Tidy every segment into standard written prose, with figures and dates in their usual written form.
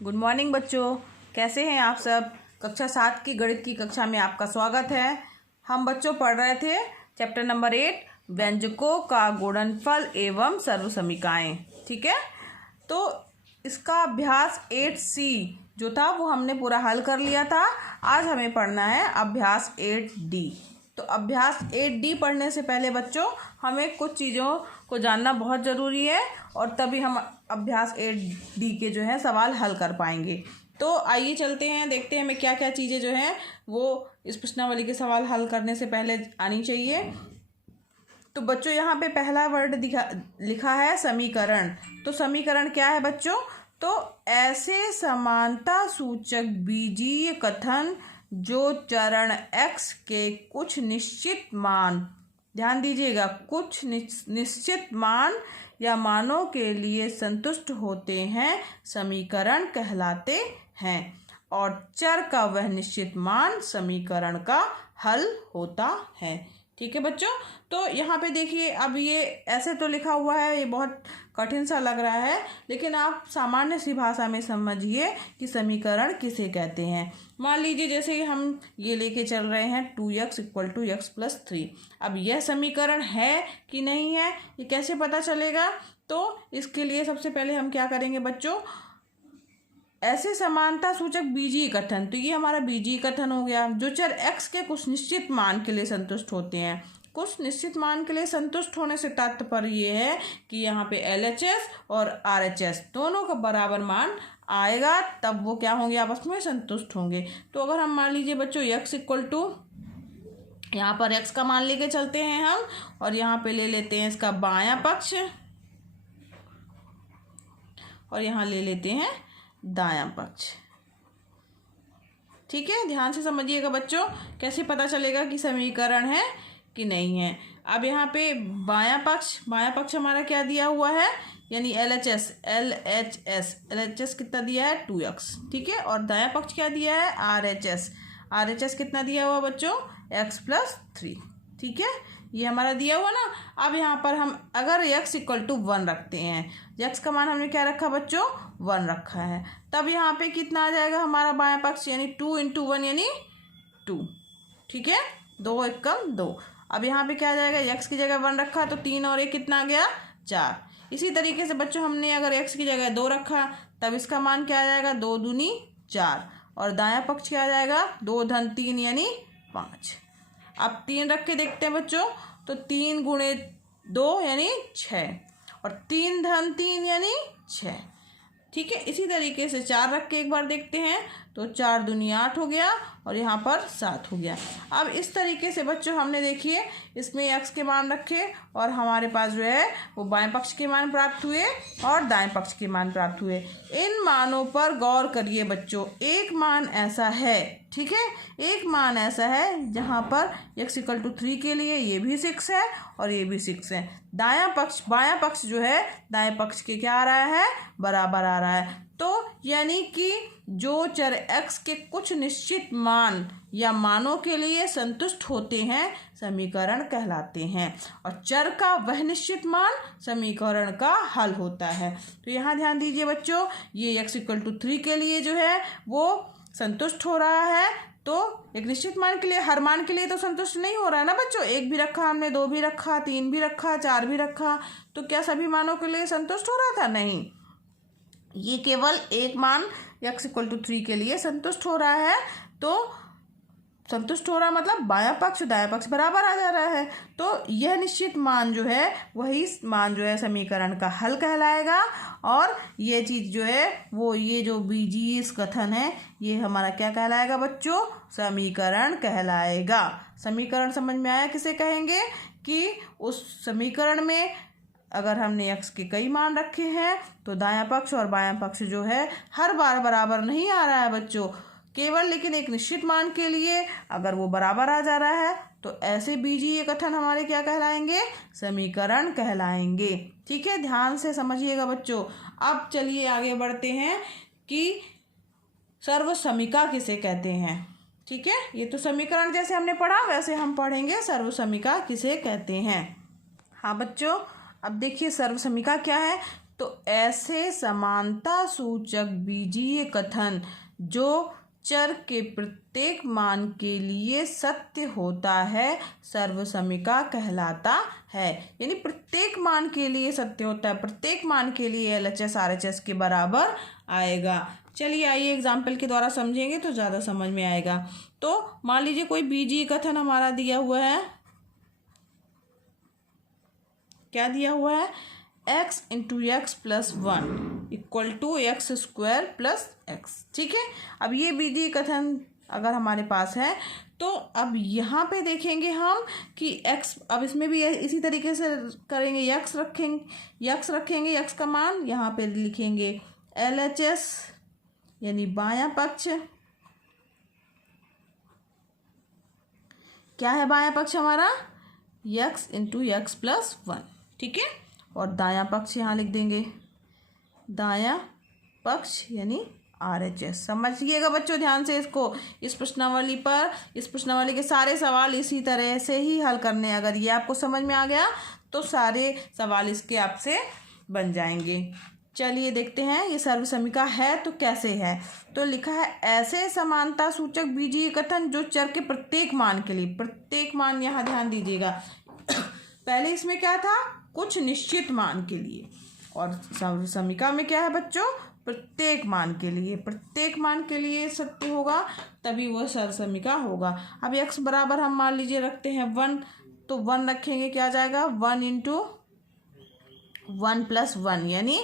Good morning बच्चों, कैसे हैं आप सब। कक्षा 7 की गणित की कक्षा में आपका स्वागत है। हम बच्चों पढ़ रहे थे चैप्टर नंबर 8 व्यंजकों का गुणनफल एवं सर्वसमीकाएं। ठीक है, तो इसका अभ्यास 8C जो था वो हमने पूरा हल कर लिया था। आज हमें पढ़ना है अभ्यास 8D। तो अभ्यास 8D पढ़ने से पहले बच्चों हमें कुछ चीज़ों को जानना बहुत ज़रूरी है और तभी हम अभ्यास 8D के जो है सवाल हल कर पाएंगे। तो आइए चलते हैं, देखते हैं हमें क्या क्या चीज़ें जो हैं वो इस प्रश्नावली के सवाल हल करने से पहले आनी चाहिए। तो बच्चों यहाँ पे पहला वर्ड लिखा है समीकरण। तो समीकरण क्या है बच्चों? तो ऐसे समानता सूचक बीजीय कथन जो चरण x के कुछ निश्चित मान, ध्यान दीजिएगा, कुछ निश्चित मान या मानों के लिए संतुष्ट होते हैं समीकरण कहलाते हैं और चर का वह निश्चित मान समीकरण का हल होता है। ठीक है बच्चों, तो यहाँ पे देखिए, अब ये ऐसे तो लिखा हुआ है, ये बहुत कठिन सा लग रहा है, लेकिन आप सामान्य सी भाषा में समझिए कि समीकरण किसे कहते हैं। मान लीजिए जैसे कि हम ये लेके चल रहे हैं 2x = x + 3। अब यह समीकरण है कि नहीं है, ये कैसे पता चलेगा? तो इसके लिए सबसे पहले हम क्या करेंगे बच्चों, ऐसे समानता सूचक बीजीय कथन, तो ये हमारा बीजीय कथन हो गया जो चर x के कुछ निश्चित मान के लिए संतुष्ट होते हैं। कुछ निश्चित मान के लिए संतुष्ट होने से तात्पर्य ये है कि यहाँ पे LHS और RHS दोनों का बराबर मान आएगा, तब वो क्या होंगे, आपस में संतुष्ट होंगे। तो अगर हम मान लीजिए बच्चों x = यहाँ पर x का मान लेके चलते हैं हम, और यहाँ पे ले लेते हैं इसका बायां पक्ष और यहाँ ले लेते हैं दायां पक्ष। ठीक है, ध्यान से समझिएगा बच्चों, कैसे पता चलेगा कि समीकरण है कि नहीं है। अब यहाँ पे बायां पक्ष हमारा क्या दिया हुआ है, यानी LHS कितना दिया है 2x। ठीक है, और दायां पक्ष क्या दिया है RHS कितना दिया हुआ बच्चों x + 3। ठीक है, ये हमारा दिया हुआ ना। अब यहाँ पर हम अगर x = 1 रखते हैं, x का मान हमने क्या रखा बच्चों 1 रखा है, तब यहाँ पे कितना आ जाएगा हमारा बायां पक्ष, यानी 2 × 1 यानी 2। ठीक है, 2 × 1 = 2। अब यहाँ पे क्या आ जाएगा, x की जगह 1 रखा तो 3 और 1 कितना आ गया 4। इसी तरीके से बच्चों हमने अगर x की जगह 2 रखा तब इसका मान क्या आ जाएगा 2 दूनी 4, और दायां पक्ष क्या आ जाएगा 2 × 3 यानी 5। अब 3 रख के देखते हैं बच्चों, तो 3 × 2 यानी 6 और 3 × 3 यानी 6। ठीक है, इसी तरीके से 4 रख के एक बार देखते हैं, तो 4 दूनी 8 हो गया और यहाँ पर 7 हो गया। अब इस तरीके से बच्चों हमने देखिए इसमें x के मान रखे और हमारे पास जो है वो बाएं पक्ष के मान प्राप्त हुए और दाएं पक्ष के मान प्राप्त हुए। इन मानों पर गौर करिए बच्चों, एक मान ऐसा है, ठीक है, एक मान ऐसा है जहाँ पर x = 3 के लिए ये भी 6 है और ये भी 6 है। बायां पक्ष जो है दाएं पक्ष के क्या आ रहा है, बराबर आ रहा है। तो यानी कि जो चर x के कुछ निश्चित मान या मानों के लिए संतुष्ट होते हैं समीकरण कहलाते हैं और चर का वह निश्चित मान समीकरण का हल होता है। तो यहाँ ध्यान दीजिए बच्चों, ये x = 3 के लिए जो है वो संतुष्ट हो रहा है, तो एक निश्चित मान के लिए, हर मान के लिए तो संतुष्ट नहीं हो रहा है ना बच्चों। 1 भी रखा हमने, 2 भी रखा, 3 भी रखा, 4 भी रखा, तो क्या सभी मानों के लिए संतुष्ट हो रहा था? नहीं, ये केवल एक मान x = 3 के लिए संतुष्ट हो रहा है। तो संतुष्ट हो रहा मतलब बायां पक्ष दायां पक्ष बराबर आ जा रहा है, तो यह निश्चित मान जो है वही मान जो है समीकरण का हल कहलाएगा। और ये चीज़ जो है वो, ये जो बीजीय कथन है ये हमारा क्या कहलाएगा बच्चों, समीकरण कहलाएगा। समीकरण समझ में आया किसे कहेंगे, कि उस समीकरण में अगर हमने x के कई मान रखे हैं तो दायां पक्ष और बायां पक्ष जो है हर बार बराबर नहीं आ रहा है बच्चों, केवल लेकिन एक निश्चित मान के लिए अगर वो बराबर आ जा रहा है तो ऐसे बीजीय कथन हमारे क्या कहलाएंगे, समीकरण कहलाएंगे। ठीक है, ध्यान से समझिएगा बच्चों। अब चलिए आगे बढ़ते हैं कि सर्वसमीका किसे कहते हैं। ठीक है, ये तो समीकरण जैसे हमने पढ़ा वैसे हम पढ़ेंगे सर्वसमीका किसे कहते हैं। हाँ बच्चों, अब देखिए सर्वसमीका क्या है। तो ऐसे समानता सूचक बीजीय कथन जो चर के प्रत्येक मान के लिए सत्य होता है सर्वसमिका कहलाता है। यानी प्रत्येक मान के लिए सत्य होता है, प्रत्येक मान के लिए LHS RHS के बराबर आएगा। चलिए आइए एग्जाम्पल के द्वारा समझेंगे तो ज़्यादा समझ में आएगा। तो मान लीजिए कोई बीजीय कथन हमारा दिया हुआ है, क्या दिया हुआ है, x into x plus 1 equal to x square plus x. ठीक है, अब ये बीजीय कथन अगर हमारे पास है तो अब यहाँ पे देखेंगे हम कि x, अब इसमें भी इसी तरीके से करेंगे, x रखेंगे x का मान, यहाँ पे लिखेंगे LHS यानी बायां पक्ष, क्या है बायां पक्ष हमारा, x इंटू एक्स प्लस 1। ठीक है, और दायां पक्ष यहाँ लिख देंगे, दायां पक्ष यानी RHS। समझिएगा बच्चों ध्यान से इसको, इस प्रश्नावली पर, इस प्रश्नावली के सारे सवाल इसी तरह से ही हल करने। अगर ये आपको समझ में आ गया तो सारे सवाल इसके आपसे बन जाएंगे। चलिए देखते हैं ये सर्वसमिका है तो कैसे है। तो लिखा है ऐसे समानता सूचक बीजीय कथन जो चर के प्रत्येक मान के लिए, प्रत्येक मान यहाँ ध्यान दीजिएगा पहले इसमें क्या था, कुछ निश्चित मान के लिए, और सर्वसमिका में क्या है बच्चों, प्रत्येक मान के लिए, प्रत्येक मान के लिए सत्य होगा तभी वह सर्वसमिका होगा। अब x बराबर हम मान लीजिए रखते हैं 1, तो 1 रखेंगे क्या आ जाएगा, 1 इंटू 1 प्लस 1 यानी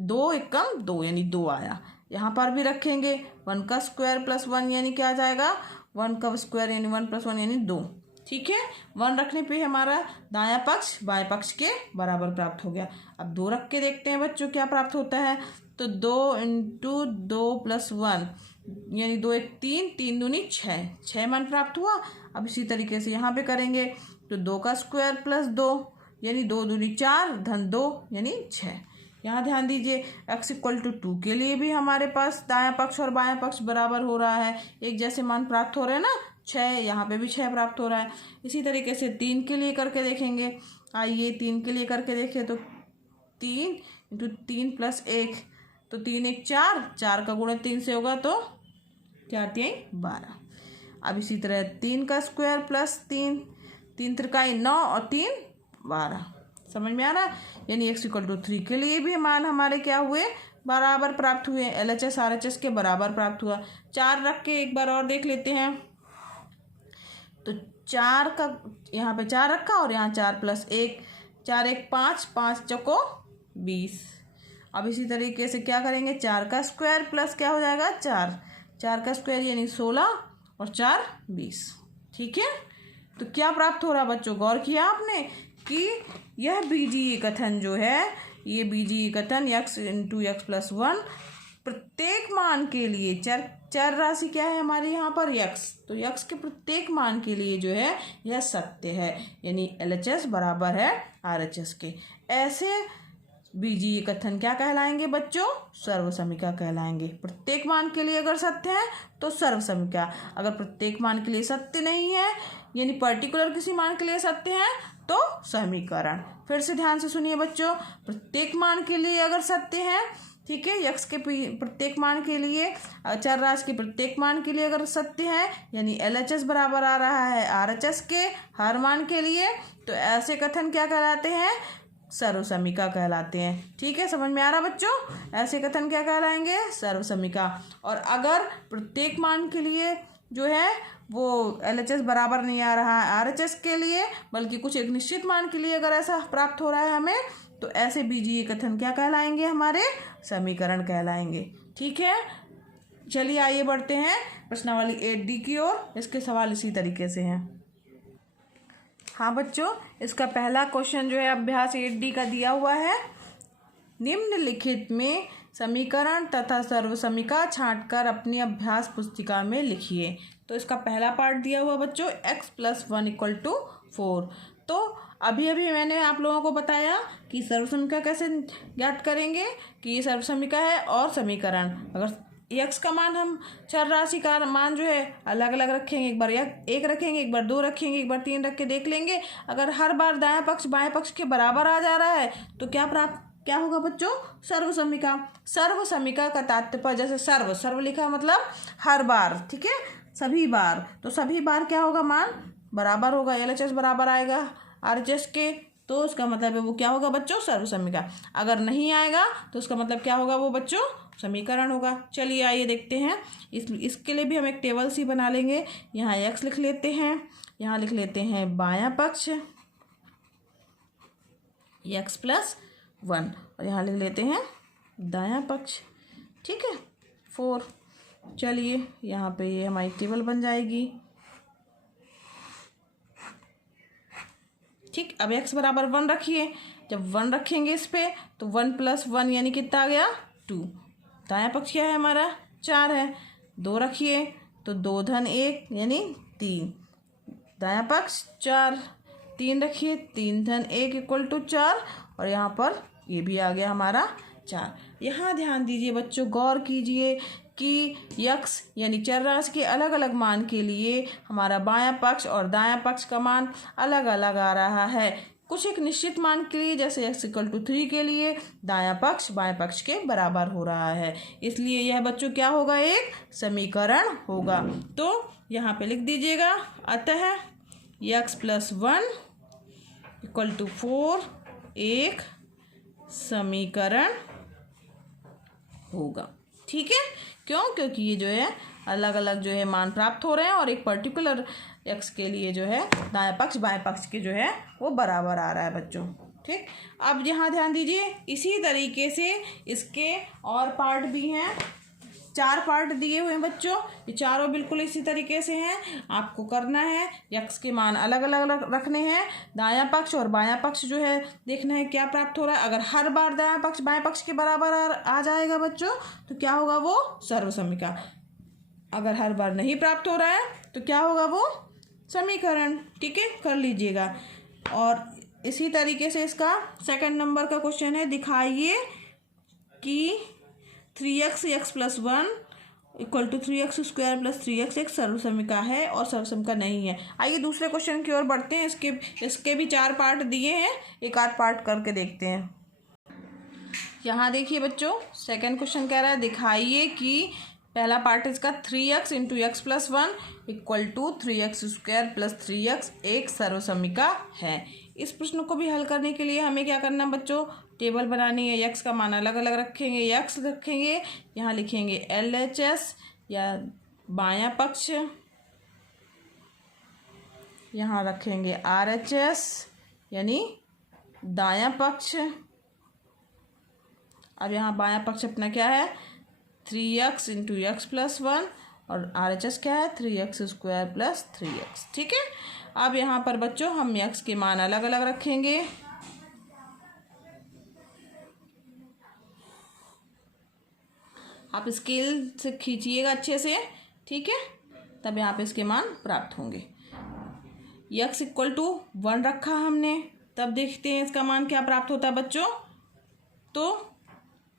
2 एकम 2 यानी 2 आया। यहाँ पर भी रखेंगे 1 का स्क्वायर प्लस 1 यानी क्या आ जाएगा, 1 का स्क्वायर यानी 1 प्लस 1 यानी 2। ठीक है, 1 रखने पे हमारा दायां पक्ष बाएं पक्ष के बराबर प्राप्त हो गया। अब 2 रख के देखते हैं बच्चों क्या प्राप्त होता है, तो 2 इंटू 2 प्लस 1 यानी 2 1 3, 3 दूनी 6 मान प्राप्त हुआ। अब इसी तरीके से यहाँ पे करेंगे तो 2 का स्क्वायर प्लस 2 यानी 2 दूनी 4 धन 2 यानी 6। यहाँ ध्यान दीजिए x इक्वल टू 2 के लिए भी हमारे पास दायां पक्ष और बायां पक्ष बराबर हो रहा है, एक जैसे मान प्राप्त हो रहे हैं ना, 6, यहाँ पे भी 6 प्राप्त हो रहा है। इसी तरीके से 3 के लिए करके देखेंगे, आइए 3 के लिए करके देखें तो 3 इंटू 3 प्लस 1, तो 3 1 4, 4 का गुणा 3 से होगा तो 4 3 12। अब इसी तरह 3 का स्क्वायर प्लस 3, 3 त्रिकाई 9 और 3 12। समझ में आ रहा है, यानी x इक्वल टू 3 के लिए भी मान हमारे क्या हुए, बराबर प्राप्त हुए, LHS RHS के बराबर प्राप्त हुआ। 4 रख के एक बार और देख लेते हैं, तो 4 का यहाँ पे 4 रखा और यहाँ 4 प्लस 1, 4 1 5, 5 चौको 20। अब इसी तरीके से क्या करेंगे, 4 का स्क्वायर प्लस क्या हो जाएगा 4 का स्क्वायर यानी 16 और 4 20। ठीक है, तो क्या प्राप्त हो रहा बच्चों, गौर किया आपने कि यह बीजीय कथन जो है, ये बीजीय कथन x इंटू एक्स प्लस 1 प्रत्येक मान के लिए, चर राशि क्या है हमारे यहाँ पर x, तो x के प्रत्येक मान के लिए जो है यह सत्य है, यानी LHS बराबर है RHS के। ऐसे बीजीय कथन क्या कहलाएंगे बच्चों, सर्वसमिका कहलाएंगे। प्रत्येक मान के लिए अगर सत्य है तो सर्वसमिका, अगर प्रत्येक मान के लिए सत्य नहीं है यानी पर्टिकुलर किसी मान के लिए सत्य है तो समीकरण। फिर से ध्यान से सुनिए बच्चों, प्रत्येक मान के लिए अगर सत्य है, ठीक है, x के प्रत्येक मान के लिए, चर राशि के प्रत्येक मान के लिए अगर सत्य है यानी LHS बराबर आ रहा है RHS के हर मान के लिए, तो ऐसे कथन क्या कहलाते हैं, सर्वसमिका कहलाते हैं। ठीक है, समझ में आ रहा बच्चों, ऐसे कथन क्या कहलाएंगे, सर्वसमिका। और अगर प्रत्येक मान के लिए जो है वो LHS बराबर नहीं आ रहा है RHS के लिए, बल्कि कुछ एक निश्चित मान के लिए अगर ऐसा प्राप्त हो रहा है हमें, तो ऐसे बीजीय कथन क्या कहलाएंगे, हमारे समीकरण कहलाएंगे। ठीक है, चलिए आइए बढ़ते हैं प्रश्नावली 8D की ओर। इसके सवाल इसी तरीके से हैं। हाँ बच्चों, इसका पहला क्वेश्चन जो है अभ्यास 8D का दिया हुआ है, निम्नलिखित में समीकरण तथा सर्वसमिका छांटकर अपनी अभ्यास पुस्तिका में लिखिए। तो इसका पहला पार्ट दिया हुआ बच्चों x प्लस 1 इक्वल टू 4। तो अभी मैंने आप लोगों को बताया कि सर्वसमिका कैसे ज्ञात करेंगे, कि ये सर्वसमिका है और समीकरण। अगर x का मान, हम चर राशि का मान जो है अलग अलग रखेंगे, एक बार 1 रखेंगे, एक बार 2 रखेंगे, एक बार 3 रख के देख लेंगे। अगर हर बार दायां पक्ष बाएं पक्ष के बराबर आ जा रहा है तो क्या क्या होगा बच्चों? सर्वसम्मिका। सर्वसम्मिका का तात्पर्य, जैसे सर्व लिखा मतलब हर बार, ठीक है, सभी बार, तो सभी बार क्या होगा? मान बराबर होगा, LHS बराबर आएगा RHS के, तो उसका मतलब है वो क्या होगा बच्चों? सर्वसम्मिका। अगर नहीं आएगा तो उसका मतलब क्या होगा? वो बच्चों समीकरण होगा। चलिए आइए देखते हैं। इसके लिए भी हम एक टेबल सी बना लेंगे। यहाँ x लिख लेते हैं, यहाँ लिख लेते हैं बायां पक्ष x+1 और यहाँ लिख लेते हैं दायां पक्ष, ठीक है, 4। चलिए यहाँ पे ये हमारी टेबल बन जाएगी, ठीक। अब x बराबर 1 रखिए। जब 1 रखेंगे इस पे तो 1 + 1 यानी कितना आ गया? 2। दायां पक्ष क्या है हमारा? 4 है। 2 रखिए तो 2 धन 1 यानी 3। दायां पक्ष 4। 3 रखिए, 3 धन 1 = 4 और यहाँ पर ये भी आ गया हमारा 4। यहाँ ध्यान दीजिए बच्चों, गौर कीजिए कि x यानी चर राशि के अलग अलग मान के लिए हमारा बायां पक्ष और दायां पक्ष का मान अलग अलग आ रहा है। कुछ एक निश्चित मान के लिए, जैसे x = 3 के लिए दायां पक्ष बाएं पक्ष के बराबर हो रहा है, इसलिए यह बच्चों क्या होगा? एक समीकरण होगा। तो यहाँ पे लिख दीजिएगा, अतः x+1 = 4 एक समीकरण होगा, ठीक है। क्यों? क्योंकि ये जो है अलग अलग जो है मान प्राप्त हो रहे हैं और एक पर्टिकुलर x के लिए जो है दाएं पक्ष बाएं पक्ष के जो है वो बराबर आ रहा है बच्चों, ठीक। अब यहाँ ध्यान दीजिए, इसी तरीके से इसके और पार्ट भी हैं। 4 पार्ट दिए हुए हैं बच्चों, ये चारों बिल्कुल इसी तरीके से हैं। आपको करना है x के मान अलग अलग रखने हैं, दायां पक्ष और बायां पक्ष जो है देखना है क्या प्राप्त हो रहा है। अगर हर बार दायां पक्ष बाएं पक्ष के बराबर आ जाएगा बच्चों तो क्या होगा? वो सर्वसम्मिका। अगर हर बार नहीं प्राप्त हो रहा है तो क्या होगा? वो समीकरण, ठीक है, कर लीजिएगा। और इसी तरीके से इसका सेकंड नंबर का क्वेश्चन है, दिखाइए कि 3x x+1 = 3x² + 3x एक सर्वसम्मिका है और सर्वसम्मिका नहीं है। आइए दूसरे क्वेश्चन की ओर बढ़ते हैं। इसके भी 4 पार्ट दिए हैं, एक आध पार्ट करके देखते हैं। यहाँ देखिए बच्चों, सेकंड क्वेश्चन कह रहा है दिखाइए कि पहला पार्ट इसका 3x × x+1 = 3x² + 3x एक सर्वसम्मिका है। इस प्रश्न को भी हल करने के लिए हमें क्या करना बच्चों? टेबल बनानी है। x का मान अलग अलग रखेंगे, x रखेंगे, यहाँ लिखेंगे LHS या बायां पक्ष, यहाँ रखेंगे RHS यानी दायां पक्ष। अब यहाँ बायां पक्ष अपना क्या है? 3x × x+1 और RHS क्या है? 3x² + 3x, ठीक है। अब यहाँ पर बच्चों हम x के मान अलग अलग रखेंगे। आप स्केल से खींचिएगा अच्छे से, ठीक है, तब यहाँ पे इसके मान प्राप्त होंगे। x = 1 रखा हमने, तब देखते हैं इसका मान क्या प्राप्त होता है बच्चों। तो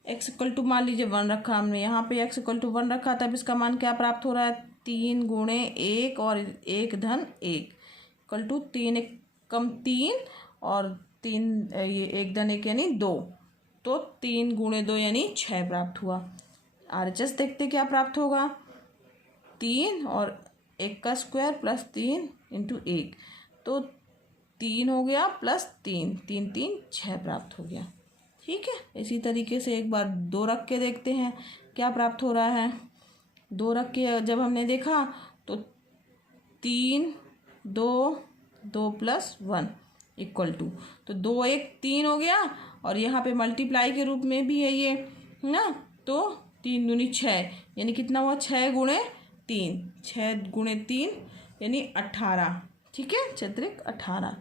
x = मान लीजिए 1 रखा हमने, यहाँ पे x = 1 रखा, तब इसका मान क्या प्राप्त हो रहा है? 3 × 1 और 1 धन 1 = 3 × 1 3 और 3 ये 1 धन 1 यानी 2, तो 3 × 2 यानी 6 प्राप्त हुआ। RHS देखते क्या प्राप्त होगा? 3 और 1 का स्क्वायर + 3 × 1, तो 3 हो गया + 3 3 3 6 प्राप्त हो गया, ठीक है। इसी तरीके से एक बार 2 रख के देखते हैं क्या प्राप्त हो रहा है। 2 रख के जब हमने देखा तो 3 2 2 + 1 = तो 2 1 3 हो गया और यहाँ पे मल्टीप्लाई के रूप में भी है ये ना, तो 3 दूनी 6 यानी कितना हुआ? 6 × 3 6 × 3 यानी 18, ठीक है, 6 × 18।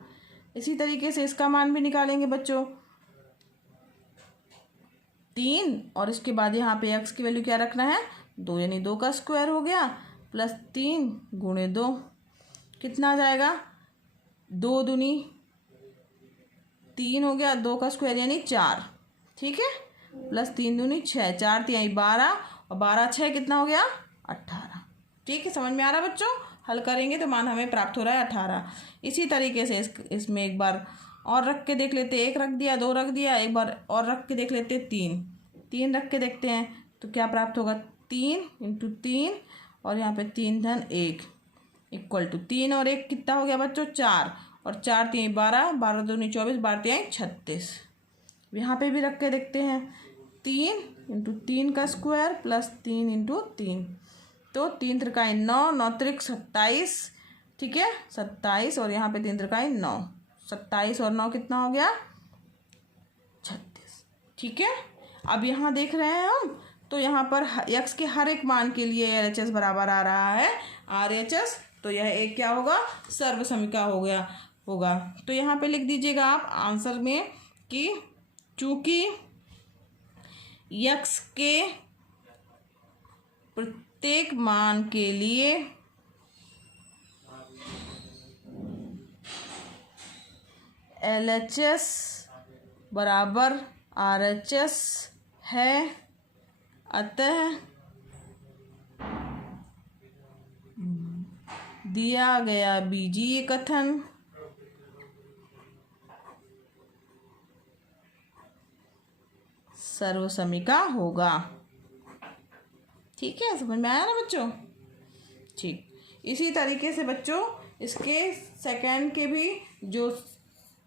इसी तरीके से इसका मान भी निकालेंगे बच्चों। 3 और इसके बाद यहाँ पे x की वैल्यू क्या रखना है? 2 यानी 2 का स्क्वायर हो गया + 3 × 2 कितना आ जाएगा? 2 दूनी 3 हो गया, 2 का स्क्वायर यानी 4, ठीक है, + 3 दूनी 6 4 3 12 और 12 6 कितना हो गया? 18, ठीक है। समझ में आ रहा है बच्चों? हल करेंगे तो मान हमें प्राप्त हो रहा है 18। इसी तरीके से इसमें एक बार और रख के देख लेते, एक रख दिया, दो रख दिया, एक बार और रख के देख लेते, तीन रख के देखते हैं तो क्या प्राप्त होगा, 3 × 3 और यहाँ पे 3 धन 1 इक्वल टू 3 और 1 कितना हो गया बच्चों, 4 और 4 3 12, 12 दूनी 24, 12 3 36। यहाँ पे भी रख के देखते हैं, 3 × 3 का स्क्वायर प्लस 3 × 3, तो 3 त्रिकाई 9, 9 त्रिक 27, ठीक है 27 और यहाँ पे 3 त्रिकाई 9, 27 और 9 कितना हो गया, 36, ठीक है। अब यहाँ देख रहे हैं हम, तो यहाँ पर x के हर एक मान के लिए LHS बराबर आ रहा है RHS, तो यह एक क्या होगा, सर्वसमिका हो गया होगा। तो यहाँ पे लिख दीजिएगा आप आंसर में कि चूंकि x के प्रत्येक मान के लिए LHS बराबर RHS है, अतः दिया गया बीजीय कथन सर्वसमिका होगा। ठीक है, समझ में आया ना बच्चों? ठीक, इसी तरीके से बच्चों इसके सेकंड के भी जो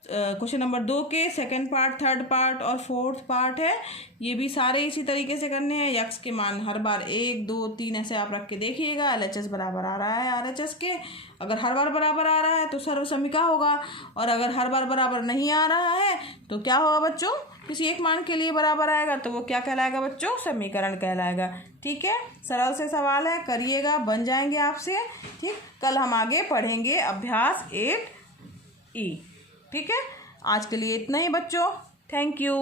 क्वेश्चन नंबर 2 के सेकंड पार्ट, थर्ड पार्ट और फोर्थ पार्ट है, ये भी सारे इसी तरीके से करने हैं। यक्स के मान हर बार 1 2 3 ऐसे आप रख के देखिएगा। LHS बराबर आ रहा है RHS के, अगर हर बार बराबर आ रहा है तो सर्वसमिका होगा, और अगर हर बार बराबर नहीं आ रहा है तो क्या होगा बच्चों, किसी एक मान के लिए बराबर आएगा तो वो क्या कहलाएगा बच्चों, समीकरण कहलाएगा। ठीक है, सरल से सवाल है, करिएगा, बन जाएंगे आपसे। ठीक, कल हम आगे पढ़ेंगे अभ्यास 8E। ठीक है, आज के लिए इतना ही बच्चों, थैंक यू।